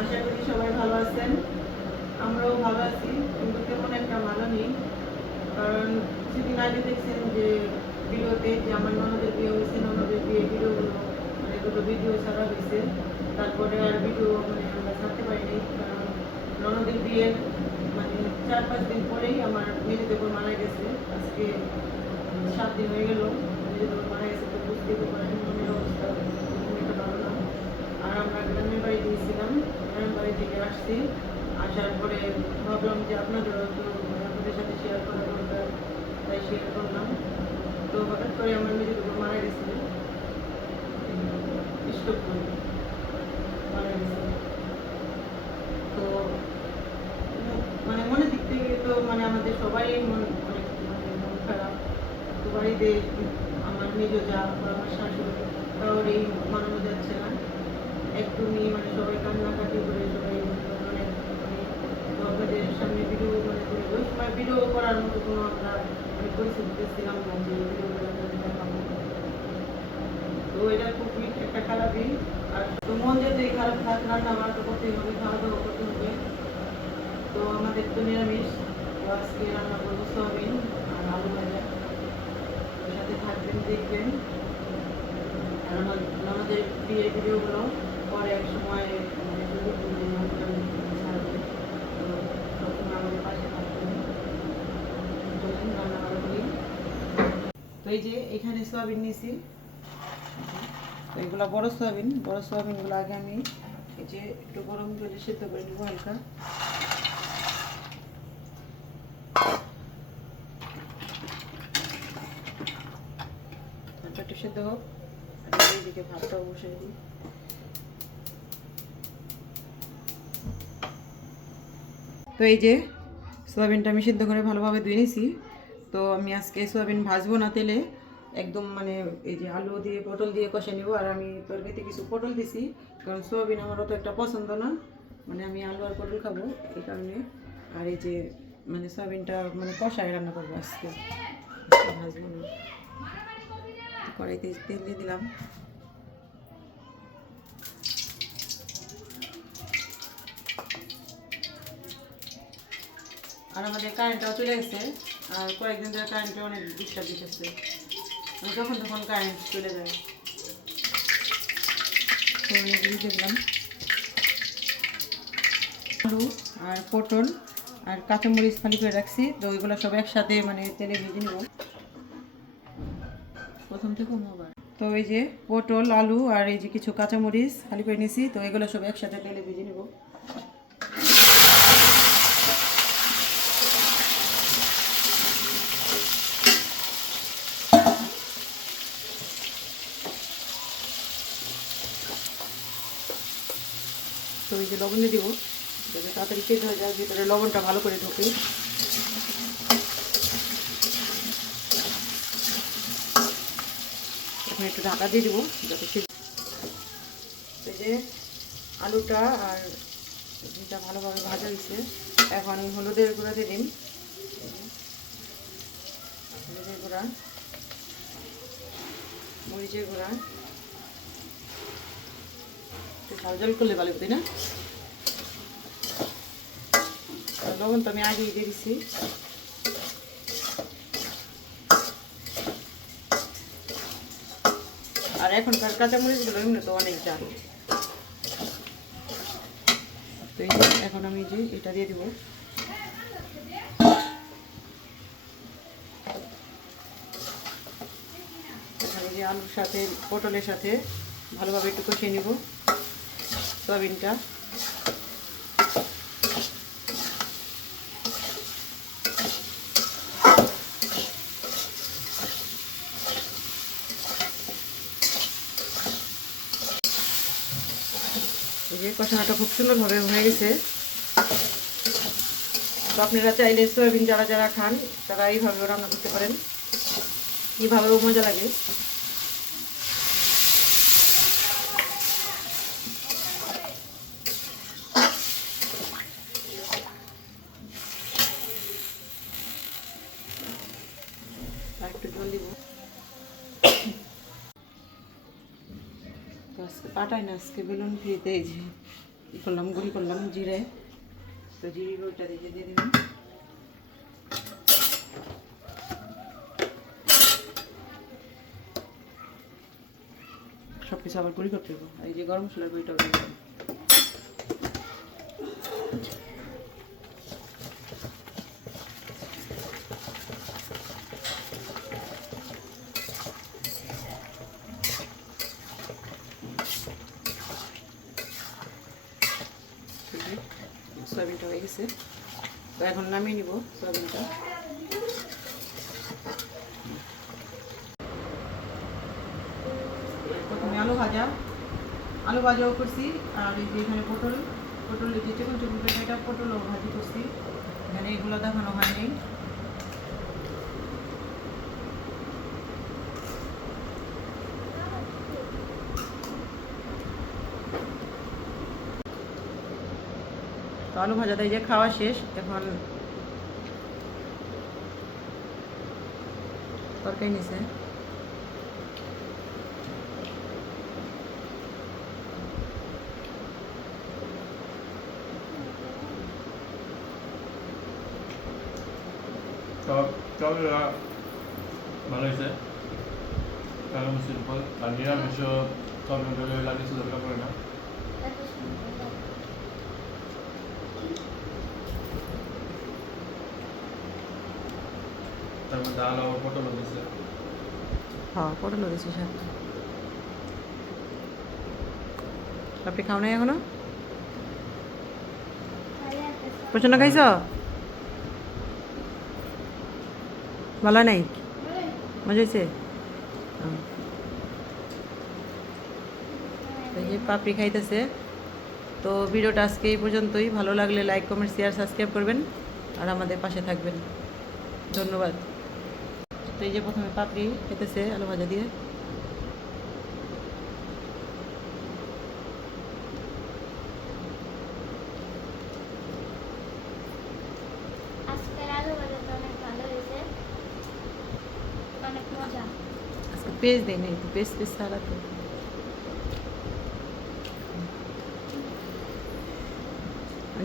আশা করি সবাই ভালো আছেন। আমরাও ভালো আছি, কিন্তু তেমন একটা ভালো নেই। কারণ কিছুদিন আগে দেখছেন যে ভিডিওতে যে আমার ননদের বিয়ে হয়েছে, ননদের বিয়ে ভিডিওগুলো মানে দুটো ভিডিও ছাড়া হয়েছে। তারপরে আর ভিডিও মানে আমরা ছাড়তে পারিনি, কারণ ননদের বিয়ের মানে চার পাঁচ দিন পরেই আমার মেজে দেবর মারা গেছে। আজকে সাত দিন হয়ে গেল, মেজে দেবর মারা গেছে, তো বুঝতেই তো পারেন মনের অবস্থা ভালো না। আর আমরা গ্রামের বাড়ি গিয়েছিলাম গ্রামের বাড়ি থেকে আসছি আসার পরে ভাবলাম যে আপনাদেরও একটু মানে আপনাদের সাথে শেয়ার করা দরকার, তাই শেয়ার করলাম। তো হঠাৎ করে আমার মেজে দেবর মারা গেছে। স্টোক করে মারা গেছে। তো মানে মনে দিক থেকে তো মানে আমাদের সবাই মন অনেক মানে মন খারাপ। তো বাড়িতে আমার মেজ যা আমার শাশুড়ি কারোর এই মানানো যাচ্ছে না। একদমই মানে সবাই কান্নাকাটি করে সবাই অনেক মানে তো আপনাদের সামনে ভিডিও মানে করি ওই সময় ভিডিও করার মতো কোনো আমরা মানে পরিস্থিতিতে না যে ভিডিও তো এটা খুবই একটা খারাপই আর তো মন যাতে খারাপ থাক রান্না বান্না তো করতেই হবে খাওয়া দাওয়া করতে হবে। তো আমাদের তো নিরামিষ। আজকে রান্না করব সোয়াবিন আর আলু ভাজা। ওর সাথে থাকবেন, দেখবেন। আর আমার আমাদের বিয়ের ভিডিওগুলো পরে এক সময় মানে সুযোগ পেলে আমি ছাড়বো তো তখন আমাদের পাশে থাকবেন চলুন রান্না বান্না করি তো এই যে এখানে সোয়াবিন নিয়েছি তো এগুলো বড় সোয়াবিন। বড় সোয়াবিনগুলো আগে আমি এই যে একটু গরম জলে সেদ্ধ করে নেব হালকা। একটু সেদ্ধ হোক। এইদিকে ভাতটাও দিই তো এই যে সোয়াবিনটা আমি সিদ্ধ করে ভালোভাবে ধুয়ে নিয়েছি তো আমি আজকে সোয়াবিন ভাজবো না তেলে। একদম মানে এই যে আলু দিয়ে, পটল দিয়ে কষে নেব। আর আমি তরকারিতে কিছু পটল দিছি, কারণ সোয়াবিন আমার অত একটা পছন্দ না। মানে আমি আলু আর পটল খাব এই কারণে। আর এই যে মানে সোয়াবিনটা মানে কষায় রান্না করব আজকে। ভাজবো না। কড়াইতে তেল দিয়ে দিলাম। আর আমাদের কারেন্টটাও চলে গেছে আর কয়েকদিন ধরে কারেন্টে অনেক ডিস্টার্ব দিতেছে যখন তখন কারেন্ট চলে যায়। দেখলাম। আলু আর পটল আর কাঁচামরিচ ফালি করে রাখছি। তো ওইগুলো সব একসাথে মানে তেলে ভেজে নেব। প্রথম থেকে মোবার তো এই যে পটল আলু আর এই যে কিছু কাঁচামরিচ খালি করে নিয়েছি তো এগুলো সব একসাথে তেলে ভেজে নেব। যে লবণ দিব, যাতে তাড়াতাড়ি সেদ্ধ হয়ে যায়, ভিতরে লবণটা ভালো করে ঢোকে। এখন একটু ঢাকা দিয়ে দেবো, যাতে সিদ্ধ যে আলুটা আর যেটা ভালোভাবে ভাজা হয়েছে। এখন হলুদের গুঁড়া দিয়ে দিন। হলুদের গুঁড়া, মরিচের গুঁড়া। ঝাল ঝাল করলে ভালো তাই না? লবণ তো আমি আগেই দিয়ে দিছি। আর এখনকার কাঁচামরিচগুলো এমনি তো অনেক জাল তো এখন আমি যে এটা দিয়ে দিব। আলুর সাথে, পটলের সাথে ভালোভাবে একটু কষিয়ে নিব। সয়াবিনটা। যে খুব সুন্দরভাবে হয়ে গেছে। তো আপনারা চাইলে সয়াবিন যারা যারা খান, তারা এইভাবেও রান্না করতে পারেন। এইভাবেও মজা লাগে। একটু জল দিব তো আজকে পাটাই না, আজকে বেলুন ফ্রিতে এই যে ই করলাম, গুঁড়ি করলাম, জিরে। তো জিরে গুঁড়িটা দিয়ে দিয়ে দিলাম। সব কিছু আবার গুঁড়ি করতে হবে। এই যে গরম মশলার গুঁড়িটাও দিয়ে দিলাম সয়াবিনটা হয়ে গেছে। তো এখন নামিয়ে নিব সয়াবিনটা। প্রথমে আলু ভাজা। আলু ভাজাও করছি, আর এই যে এখানে পটল পটল এই যে চিকন চিকন এটা পটলও ভাজি করছি। এখানে এগুলো দেখানো হয়নি তো আলু ভাজাটা এই যে খাওয়া শেষ এখন তরকারি নিছে। ভালো হয়েছে। কারণ সিম্পল আর নিরামিষ দরকার পড়ে না। তারপর ডাল আবার পটল দিয়েছে হ্যাঁ পটল দিছি সাথে। আপনি খাও নাই এখনও? প্রচণ্ড খাইছ? ভালো নাই? মজা হয়েছে যে পাপড়ি খাইতেছে। তো ভিডিওটা আজকে এই পর্যন্তই। ভালো লাগলে লাইক কমেন্ট শেয়ার সাবস্ক্রাইব করবেন। আর আমাদের পাশে থাকবেন। ধন্যবাদ। তো এই যে প্রথমে পাপড়ি খেতেছে আলু ভাজা দিয়ে আজকের আলু ভাজাটা অনেক ভালো হয়েছে অনেক মজা আজকে পেজ দেয় নেই তো পেজ পেজ সারা তো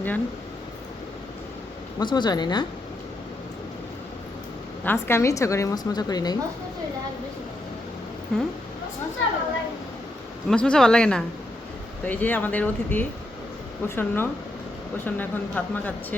জান মচমচা হয়নি না আজকে আমি ইচ্ছা করি মশমচা করি নাই। হুম মশমচা। ভালো লাগে না তো এই যে আমাদের অতিথি, প্রসন্ন প্রসন্ন এখন ভাত মাখাচ্ছে